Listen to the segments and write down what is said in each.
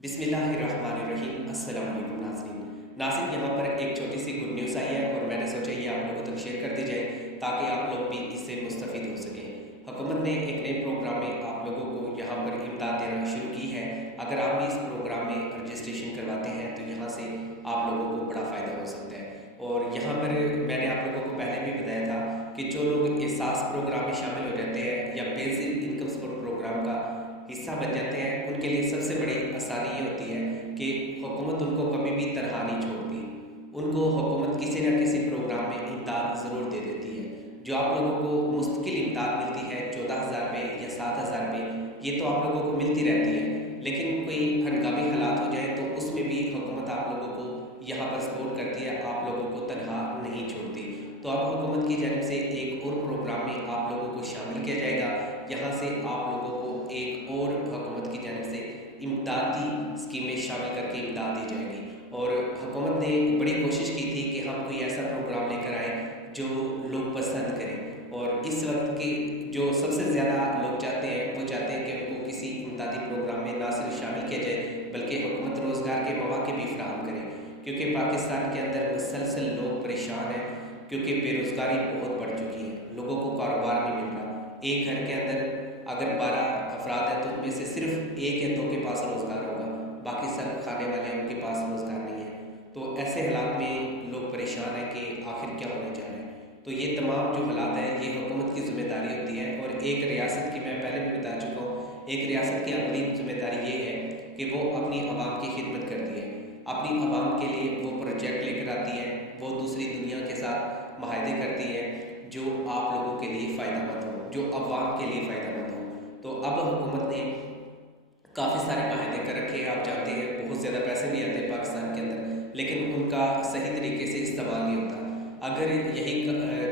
बिस्मिल्लाहिर्रहमानिर्रहीम। अस्सलाम वालेकुम नाज़रीन। नाज़रीन, यहाँ पर एक छोटी सी गुड न्यूज़ आई है और मैंने सोचा ये आप लोगों तक शेयर कर दी जाए ताकि आप लोग भी इससे मुस्तफ़ीद हो सकें। हुकूमत ने एक नए प्रोग्राम में आप लोगों को यहाँ पर इमदाद देना शुरू की है। अगर आप भी इस प्रोग्राम में रजिस्ट्रेशन करवाते हैं तो यहाँ से आप लोगों को बड़ा फ़ायदा हो सकता है। और यहाँ पर मैंने आप लोगों को पहले भी बताया था कि जो लोग एहसास प्रोग्राम में शामिल हो जाते हैं या बेसिक इनकम सपोर्ट प्रोग्राम का हिस्सा बन जाते हैं, उनके लिए सबसे बड़ी आसानी ये होती है कि हुकूमत उनको कभी भी तनहा नहीं छोड़ती। उनको हुकूमत किसी न किसी प्रोग्राम में इमदाद ज़रूर दे देती है। जो आप लोगों को मुस्तकिल इमदाद मिलती है 14,000 पे या 7,000 पे, ये तो आप लोगों को मिलती रहती है, लेकिन कोई हंगामी हालात हो जाए तो उसमें भी हुकूमत आप लोगों को यहाँ पर सपोर्ट करती है, आप लोगों को तनहा नहीं छोड़ती। तो अब हुकूमत की जानिब से एक और प्रोग्राम में आप लोगों को शामिल किया जाएगा। यहाँ से आप लोगों को एक और हुकूमत की जानिब से इमदादी स्कीमें शामिल करके इमदाद दी जाएगी। और हुकूमत ने बड़ी कोशिश की थी कि हम कोई ऐसा प्रोग्राम लेकर आए जो लोग पसंद करें। और इस वक्त के जो सबसे ज़्यादा लोग चाहते हैं वो चाहते हैं कि उनको किसी इमदादी प्रोग्राम में ना सिर्फ शामिल किया जाए बल्कि हुकूमत रोज़गार के मौके भी फराहम करे। क्योंकि पाकिस्तान के अंदर मुसलसल लोग परेशान हैं, क्योंकि बेरोज़गारी बहुत बढ़ चुकी है, लोगों को कारोबार नहीं मिल रहा। एक घर के अंदर अगर 12 अफराद हैं तो उनमें से सिर्फ एक या दो के पास रोज़गार होगा, बाकी सब खाने वाले हैं, उनके पास रोज़गार नहीं है। तो ऐसे हालात में लोग परेशान हैं कि आखिर क्या होने जा रहा है। तो ये तमाम जो हालात हैं ये हुकूमत की ज़िम्मेदारी होती है। और एक रियासत की, मैं पहले भी बता चुका हूँ, एक रियासत की अपनी जिम्मेदारी ये है कि वो अपनी आवाम की खिदमत करती है, अपनी आवाम के लिए वो प्रोजेक्ट लेकर आती है, वो दूसरी दुनिया के साथ माहदे करती है जो आप लोगों के लिए फ़ायदेमंद हो, जो अवाम के लिए फ़ायदेमंद हो। तो अब हुकूमत ने काफ़ी सारे माहदे कर रखे हैं। आप जानते हैं बहुत ज़्यादा पैसे भी आते हैं पाकिस्तान के अंदर, लेकिन उनका सही तरीके से इस्तेमाल नहीं होता। अगर यही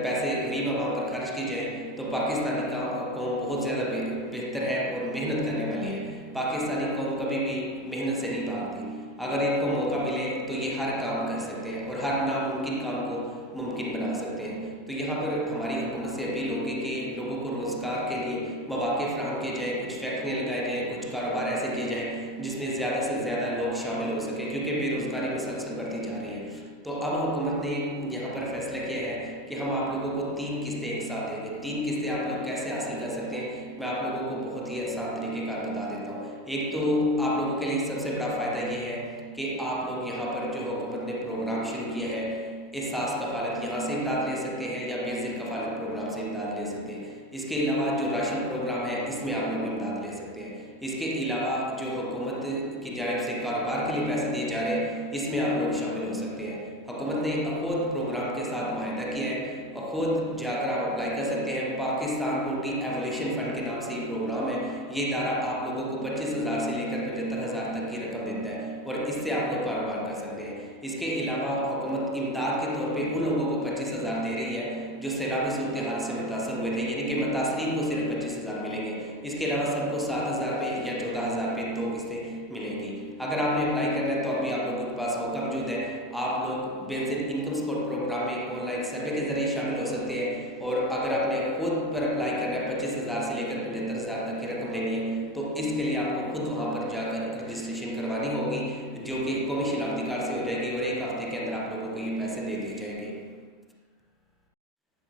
पैसे गरीब आवाम पर खर्च किए जाए तो पाकिस्तानी कौम बहुत ज़्यादा बेहतर है और मेहनत करने वाली है। पाकिस्तानी कौम कभी भी मेहनत से नहीं भागती। अगर इनको मौका मिले तो ये हर काम कर सकते हैं और हर नामुमकिन काम को मुमकिन बना सकते हैं। तो यहाँ पर हमारी हुकूमत से अपील होगी कि लोगों को रोज़गार के लिए मौके फराहम किए जाए, कुछ फैक्ट्रियाँ लगाई जाएँ, कुछ कारोबार ऐसे किए जाएँ जिसमें ज़्यादा से ज़्यादा लोग शामिल हो सकें, क्योंकि बेरोज़गारी मुसलसल बढ़ती जा रही है। तो अब हुकूमत ने यहाँ पर फैसला किया है कि हम आप लोगों को 3 किस्तें एक साथ देंगे। 3 किस्तें आप लोग कैसे हासिल कर सकते हैं, मैं आप लोगों को बहुत ही आसान तरीक़ेकार बता देता हूँ। एक तो आप लोगों के लिए सबसे बड़ा फ़ायदा ये है कि आप लोग यहाँ पर जो हुकूमत ने प्रोग्राम शुरू किया है एहसास कफ़ालत, यहाँ से इमदाद ले सकते हैं या बेसिक कफ़ालत प्रोग्राम से इमदाद ले सकते हैं। इसके अलावा जो राशन प्रोग्राम है इसमें आप लोग इमदाद ले सकते हैं। इसके अलावा जो हुकूमत की जानिब से कारोबार के लिए पैसे दिए जा रहे हैं इसमें आप लोग शामिल हो सकते हैं। हुकूमत ने खुद प्रोग्राम के साथ माहिदा किया है और ख़ुद जाकर आप अप्लाई कर सकते हैं। पाकिस्तान पोल्ट्री एवोल्यूशन फ़ंड के नाम से ये प्रोग्राम है। ये इदारा आप लोगों को 25,000 से लेकर 75,000 तक की रकम देता है और इससे आप लोग कारोबार कर सकते हैं। इसके अलावा हुकूमत इमदाद के तौर पे उन लोगों को 25,000 दे रही है जो सैलाबी सूरत हाल से मुतासर हुए थे, यानी कि मुतासरीन को सिर्फ 25,000 मिलेंगे। इसके अलावा सबको 7,000 पे या 14,000 पे 2 किस्तें मिलेंगी। अगर आपने अप्लाई करना है तो अभी आप लोगों के पास मौका मौजूद है। आप लोग बेसिक इनकम सपोर्ट प्रोग्राम में ऑनलाइन सर्वे के ज़रिए शामिल हो सकते हैं। और अगर आपने खुद पर अप्लाई करना है 25,000 से लेकर 75,000 तक की रकम लेनी है तो इसके लिए आपको खुद वहाँ पर जाकर रजिस्ट्रेशन करवानी होगी, जो कि कौमी शनाख्ती कार्ड से हो जाएगी और 1 हफ्ते के अंदर आप लोगों को ये पैसे दे दिए जाएंगे।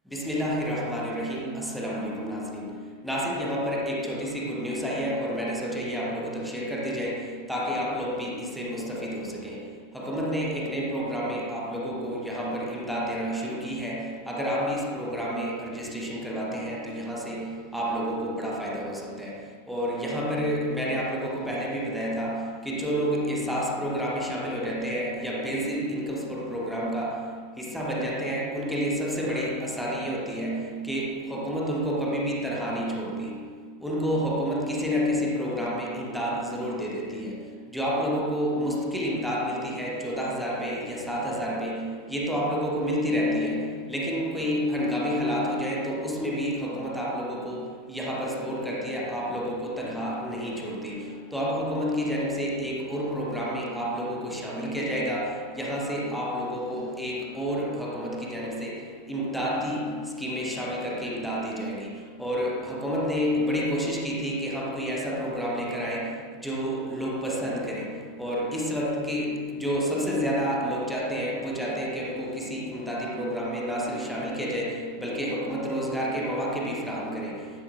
बिस्मिल्लाहिर्रहमानिर्रहीम। अस्सलाम वालेकुम नाज़रीन। नाज़रीन, यहाँ पर एक छोटी सी गुड न्यूज़ आई है और मैंने सोचा ये आप लोगों तक शेयर कर दी जाए ताकि आप लोग भी इससे मुस्तफ़ीद हो सकें। हुकूमत ने एक नए प्रोग्राम में आप लोगों को यहाँ पर इमदाद देना शुरू की है। अगर आप भी इस प्रोग्राम में रजिस्ट्रेशन करवाते हैं तो यहाँ से आप लोगों को बड़ा फ़ायदा हो सकता है। और यहाँ पर मैंने आप लोगों को पहले भी बताया था कि जो लोग एहसास प्रोग्राम में शामिल हो जाते हैं या बेसिक इनकम सपोर्ट प्रोग्राम का हिस्सा बन जाते हैं, उनके लिए सबसे बड़ी आसानी ये होती है कि हुकूमत उनको कभी भी तनहा नहीं छोड़ती। उनको हुकूमत किसी न किसी प्रोग्राम में इमदाद ज़रूर दे देती है। जो आप लोगों को मुस्तकिल इमदाद मिलती है 14,000 पे या 7,000 पे, ये तो आप लोगों को मिलती रहती है, लेकिन कोई हंगामी हालात हो जाए तो उसमें भी हुकूमत आप लोगों को यहाँ पर सपोर्ट करती है, आप लोगों को तनहा नहीं छोड़ती। तो अब हुकूमत की जानिब से एक और प्रोग्राम में आप लोगों को शामिल किया जाएगा। यहाँ से आप लोगों को एक और हुकूमत की जानिब से इमदादी स्कीमें शामिल करके इमदाद दी जाएगी। और हुकूमत ने बड़ी कोशिश की थी कि हम कोई ऐसा प्रोग्राम लेकर आए जो लोग पसंद करें,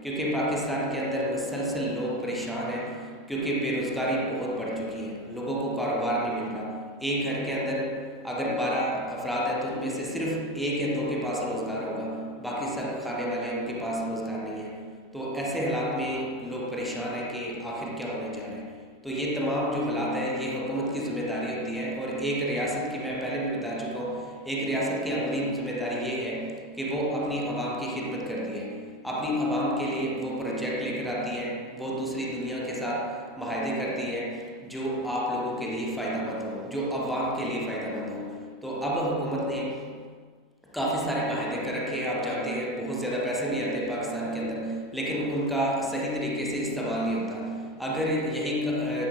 क्योंकि पाकिस्तान के अंदर मुसलसल लोग परेशान हैं, क्योंकि बेरोज़गारी बहुत बढ़ चुकी है, लोगों को कारोबार नहीं मिल रहा। एक घर के अंदर अगर 12 अफराद हैं तो उनमें से सिर्फ एक या दो के पास रोज़गार होगा, बाकी सब खाने वाले हैं, उनके पास रोज़गार नहीं है। तो ऐसे हालात में लोग परेशान हैं कि आखिर क्या होने जा रहा है। तो ये तमाम जो हालात हैं ये हुकूमत की ज़िम्मेदारी होती है, और एक रियासत की, मैं पहले भी बता चुका हूँ, एक रियासत की अगली जिम्मेदारी ये है कि वो अपनी आवाम की खिदमत करती है, अपनी आवाम के लिए वो प्रोजेक्ट लेकर आती है, वो दूसरी दुनिया के साथ माहदे करती है जो आप लोगों के लिए फ़ायदेमंद हो, जो अवाम के लिए फ़ायदेमंद हो। तो अब हुकूमत ने काफ़ी सारे माहदे कर रखे हैं, आप जानते हैं बहुत ज़्यादा पैसे भी आते हैं पाकिस्तान के अंदर, लेकिन उनका सही तरीके से इस्तेमाल नहीं होता। अगर यही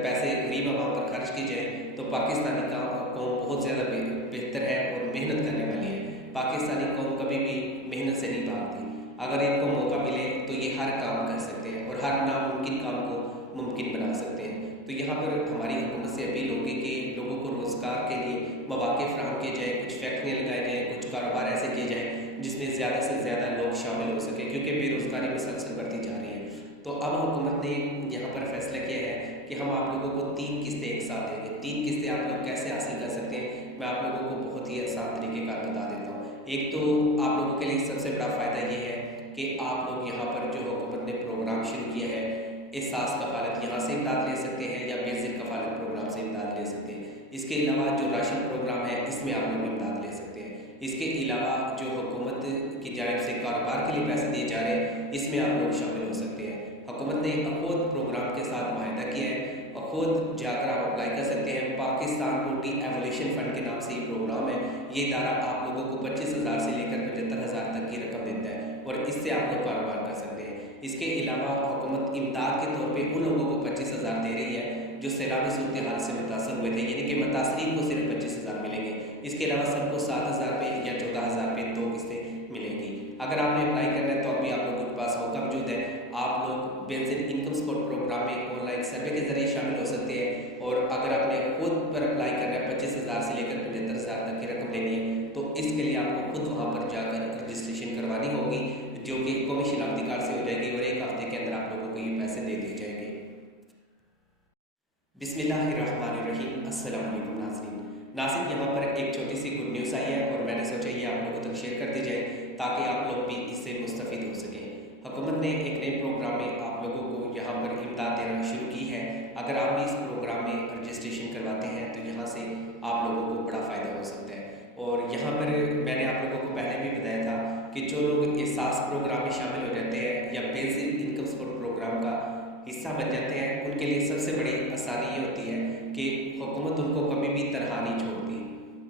पैसे गरीब आवाम पर खर्च की जाए तो पाकिस्तानी कौम बहुत ज़्यादा बेहतर है और मेहनत करने वाली है। पाकिस्तानी कौम कभी भी मेहनत से नहीं भागती। अगर इनको मौका मिले तो ये हर काम कर सकते हैं और हर नामुमकिन काम को मुमकिन बना सकते हैं। तो यहाँ पर हमारी हुकूमत से अपील होगी कि लोगों को रोज़गार के लिए मौके फराहम किए जाए, कुछ फैक्ट्रियाँ लगाई जाएँ, कुछ कारोबार ऐसे किए जाएँ जिसमें ज़्यादा से ज़्यादा लोग शामिल हो सके, क्योंकि बेरोज़गारी मुसलसल बढ़ती जा रही है। तो अब हुकूमत ने यहाँ पर फैसला किया है कि हम आप लोगों को 3 किस्तें एक साथ देंगे। 3 किस्तें आप लोग कैसे हासिल कर सकते हैं, मैं आप लोगों को बहुत ही आसान तरीक़ेकार बता देता हूँ। एक तो आप लोगों के लिए सबसे बड़ा फ़ायदा ये है कि आप लोग यहाँ पर जो हुकूमत ने प्रोग्राम शुरू किया है, एहसास कफ़ालत, यहाँ से इमदाद ले सकते हैं या बेसिक कफ़ालत प्रोग्राम से इमदाद ले सकते हैं। इसके अलावा जो राशन प्रोग्राम है इसमें आप लोग इमदाद ले सकते हैं। इसके अलावा जो हुकूमत की जानिब से कारोबार के लिए पैसे दिए जा रहे हैं इसमें आप लोग शामिल हो सकते हैं। हुकूमत ने खुद प्रोग्राम के साथ माहिदा किया है और ख़ुद जाकर आप अप्लाई कर सकते हैं। पाकिस्तान रोटी एवोल्यूशन फ़ंड के नाम से ये प्रोग्राम है। ये इदारा आप लोगों को 25,000 से लेकर 75,000 तक की रकम देता है और इससे आप लोग कारोबार कर सकते हैं। इसके अलावा हुकूमत इमदाद के तौर पे उन लोगों को 25,000 दे रही है जो सैलाबी सूरत हाल से मुतासर हुए थे, यानी कि मुतासरीन को सिर्फ 25,000 मिलेंगे। इसके अलावा सबको 7,000 रुपये या 14,000 रुपये 2 किस्तें मिलेंगी। अगर आपने अप्लाई करना है तो अभी आप लोगों के पास मौका मौजूद है। आप लोग बेंजीन इनकम सपोर्ट प्रोग्राम में ऑनलाइन सर्वे के जरिए शामिल हो सकते हैं, और अगर आपने खुद पर अप्लाई करना है 25,000 से लेकर 75,000 तक की रकम लेनी है तो इसके लिए आपको खुद वहाँ पर जाकर रजिस्ट्रेशन करवानी होगी, जो कि कौमी शनाख्ती कार्ड से हो जाएगी और 1 हफ्ते के अंदर आप लोगों को ये पैसे दे दिए जाएंगे। बिस्मिल्लाहिर्रहमानिर्रहीम। अस्सलाम वालेकुम नाज़रीन, यहाँ पर एक छोटी सी गुड न्यूज़ आई है और मैंने सोचा ये आप लोगों तक शेयर कर दी जाए ताकि आप लोग भी इससे मुस्तफ़ीद हो सकें। हुकूमत ने एक नए प्रोग्राम में आप लोगों को यहाँ पर इमदाद देना शुरू की है। अगर आप भी इस प्रोग्राम में रजिस्ट्रेशन करवाते हैं तो यहाँ से आप लोगों को बड़ा फ़ायदा हो सकता है। और यहाँ पर मैंने आप लोगों को पहले भी बताया था कि जो लोग एहसास प्रोग्राम में शामिल हो जाते हैं या बेसिक इनकम सपोर्ट प्रोग्राम का हिस्सा बन जाते हैं, उनके लिए सबसे बड़ी आसानी ये होती है कि हुकूमत उनको कभी भी तनहा नहीं छोड़ती।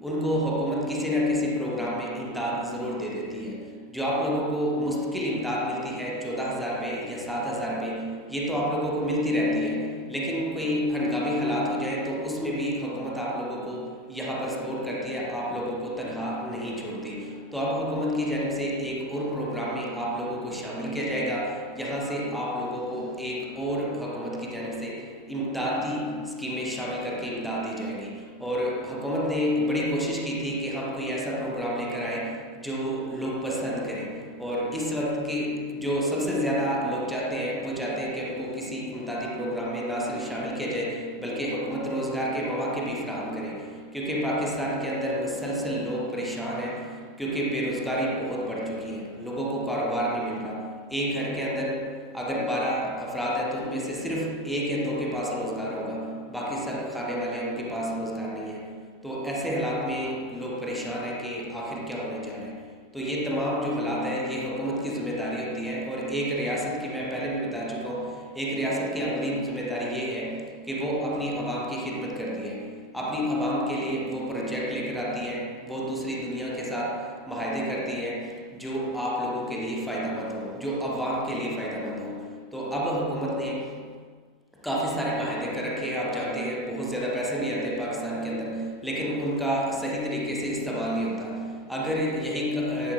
उनको हुकूमत किसी न किसी प्रोग्राम में इमदाद ज़रूर दे देती है। जो आप लोगों को मुस्तकिल इमदाद मिलती है 14,000 रुपये या 7,000 रुपये, ये तो आप लोगों को मिलती रहती है, लेकिन कोई हंगामी हालात हो जाए तो उसमें भी हुकूमत आप लोगों को यहाँ पर सपोर्ट करती है, आप लोगों को तनहा नहीं छोड़ती। तो अब हुकूमत की जानिब से एक और प्रोग्राम में आप लोगों को शामिल किया जाएगा। यहाँ से आप लोगों को एक और हुकूमत की जानिब से इमदादी स्कीमें शामिल करके इमदाद दी जाएगी। और हुकूमत ने बड़ी कोशिश की थी कि हम कोई ऐसा प्रोग्राम लेकर आए जो लोग पसंद करें, और इस वक्त के जो सबसे ज़्यादा लोग चाहते हैं वो चाहते हैं कि उनको किसी इमदादी प्रोग्राम में ना सिर्फ शामिल किया जाए बल्कि हुकूमत रोज़गार के मौके भी फराहम करे, क्योंकि पाकिस्तान के अंदर मुसलसल लोग परेशान हैं, क्योंकि बेरोज़गारी बहुत बढ़ चुकी है, लोगों को कारोबार नहीं मिल रहा। एक घर के अंदर अगर 12 अफराद हैं तो उनमें से सिर्फ एक या दो के पास रोज़गार होगा, बाकी सब खाने वाले हैं, उनके पास रोज़गार नहीं है। तो ऐसे हालात में लोग परेशान हैं कि आखिर क्या होने जा रहा है। तो ये तमाम जो हालात हैं ये हुकूमत की ज़िम्मेदारी होती है, और एक रियासत की, मैं पहले भी बता चुका हूँ, एक रियासत की अगली जिम्मेदारी ये है कि वो अपनी आवाम की खिदमत करती है, अपनी आवाम के लिए वो प्रोजेक्ट लेकर आती है, वो दूसरी दुनिया के साथ माहदे करती है जो आप लोगों के लिए फ़ायदेमंद हो, जो अवाम के लिए फ़ायदेमंद हो। तो अब हुकूमत ने काफ़ी सारे माहदे कर रखे हैं, आप जानते हैं बहुत ज़्यादा पैसे भी आते हैं पाकिस्तान के अंदर, लेकिन उनका सही तरीके से इस्तेमाल नहीं होता। अगर यही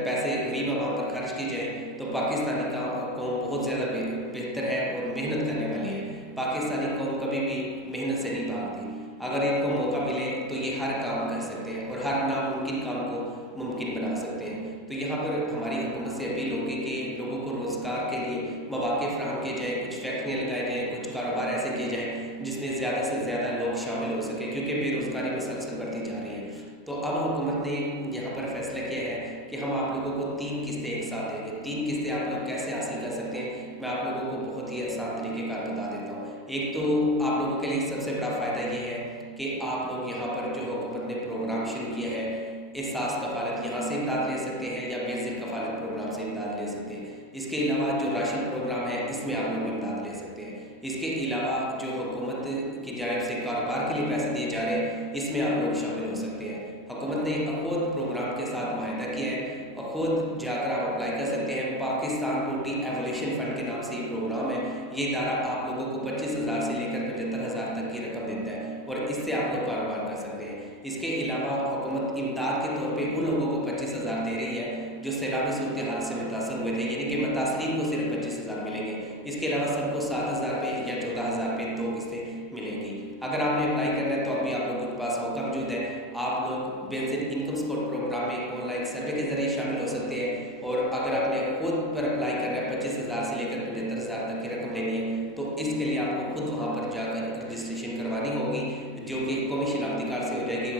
पैसे गरीब आवाम पर खर्च की जाए तो पाकिस्तानी कौम बहुत ज़्यादा बेहतर है और मेहनत करने वाली है। पाकिस्तानी कौम कभी भी मेहनत से नहीं भागती। अगर इनको मौका मिले तो ये हर काम कर सकते हैं और हर नामुमकिन काम को मुमकिन बना सकते हैं। तो यहाँ पर हमारी हुकूमत से अपील होगी कि लोगों को रोज़गार के लिए मौके फराहम किए जाए, कुछ फैक्ट्रियाँ लगाई जाएँ, कुछ कारोबार ऐसे किए जाएँ जिसमें ज़्यादा से ज़्यादा लोग शामिल हो सकें, क्योंकि बेरोज़गारी मुसलसल बढ़ती जा रही है। तो अब हुकूमत ने यहाँ पर फैसला किया है कि हम आप लोगों को 3 किस्तें एक साथ देंगे। 3 किस्तें आप लोग कैसे हासिल कर सकते हैं, मैं आप लोगों को बहुत ही आसान तरीक़ेकार बता देता हूँ। एक तो आप लोगों के लिए सबसे बड़ा फ़ायदा ये है कि आप लोग यहाँ पर जो हुकूमत ने प्रोग्राम शुरू किया है, एहसास कफ़ालत, यहाँ से इमदाद ले सकते हैं या बेसिक कफ़ालत प्रोग्राम से इमदाद ले सकते हैं। इसके अलावा जो राशन प्रोग्राम है, इसमें आप लोग इमदाद ले सकते हैं। इसके अलावा जो हुकूमत की जानिब से कारोबार के लिए पैसे दिए जा रहे हैं, इसमें आप लोग शामिल हो सकते हैं। हुकूमत ने अखौद प्रोग्राम के साथ मुआहदा किया है, खुद जाकर आप अप्लाई कर सकते हैं। पाकिस्तान रोटी एवोल्यूशन फंड के नाम से ये प्रोग्राम है। ये इदारा आप लोगों को 25,000 से लेकर 75,000 तक की रकम देता है और इससे आप लोग कारोबार कर सकते हैं। इसके अलावा हुकूमत इमदाद के तौर पे उन लोगों को 25,000 दे रही है जो सैलाबी सूरत हाल से मुतासर हुए थे, यानी कि मुतासरीन को सिर्फ 25,000 मिलेंगे। इसके अलावा सबको 7,000 रुपये या 14,000 रुपये 2 किस्तें मिलेंगी। अगर आपने अप्लाई करना है तो अभी आप लोगों के पास मौका मौजूद है। आप लोग बेंजीन इनकम सपोर्ट प्रोग्राम में ऑनलाइन सर्वे के जरिए शामिल हो सकते हैं और अगर आपने खुद पर अप्लाई करना है 25,000 से लेकर 75,000 तक की रकम लेनी है तो इसके लिए आपको खुद वहाँ पर जाकर रजिस्ट्रेशन करवानी होगी, जो कि कौमी शनाख्ती कार्ड से हो जाएगी